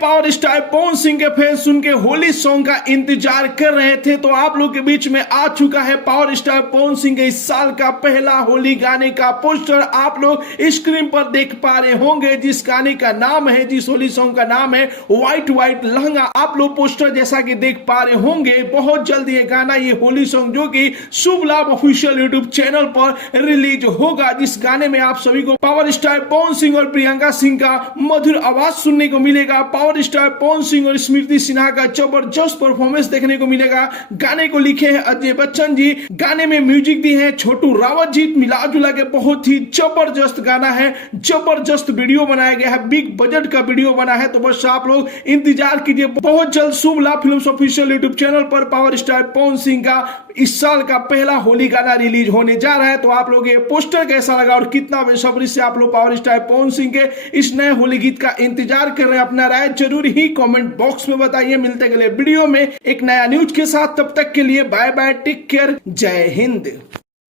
Power star Pawan Singh के fans उनके Holi song का इंतजार कर रहे थे, तो आप लोग के बीच में आ चुका है पावर स्टार पवन सिंह के इस साल का पहला होली गाने का पोस्टर। आप लोग स्क्रीन पर देख पा रहे होंगे जिस गाने का नाम है, जिस होली सॉन्ग का नाम है व्हाइट व्हाइट लहंगा। आप लोग पोस्टर जैसा कि देख पा रहे होंगे, बहुत जल्द ये गाना, ये होली सॉन्ग जो कि शुभ लाभ ऑफिशियल यूट्यूब चैनल पर रिलीज होगा, जिस गाने में आप सभी को पावर स्टार पवन सिंह और प्रियंका सिंह का मधुर आवाज सुनने को मिलेगा। पावर स्टार पवन सिंह और स्मृति सिन्हा का जबरदस्त परफॉर्मेंस देखने को मिलेगा। गाने को लिखे हैं अजय बच्चन जी, गाने में म्यूजिक दी है छोटू रावत जी। मिला जुला के बहुत ही जबरदस्त गाना है, जबरदस्त वीडियो बनाया गया है, बिग बजट का वीडियो बना है। तो बस आप लोग इंतजार कीजिए, बहुत जल्द शुभ लाभ फिल्म्स ऑफिशियल यूट्यूब चैनल पर पावर स्टार पवन सिंह का इस साल का पहला होली गाना रिलीज होने जा रहा है। तो आप लोग ये पोस्टर कैसा लगा और कितना बेसब्री से आप लोग पावर स्टार पवन सिंह के इस नए होली गीत का इंतजार कर रहे हैं, अपना राय जरूर ही कमेंट बॉक्स में बताइए। मिलते अगले वीडियो में एक नया न्यूज के साथ, तब तक के लिए बाय बाय, टेक केयर, जय हिंद।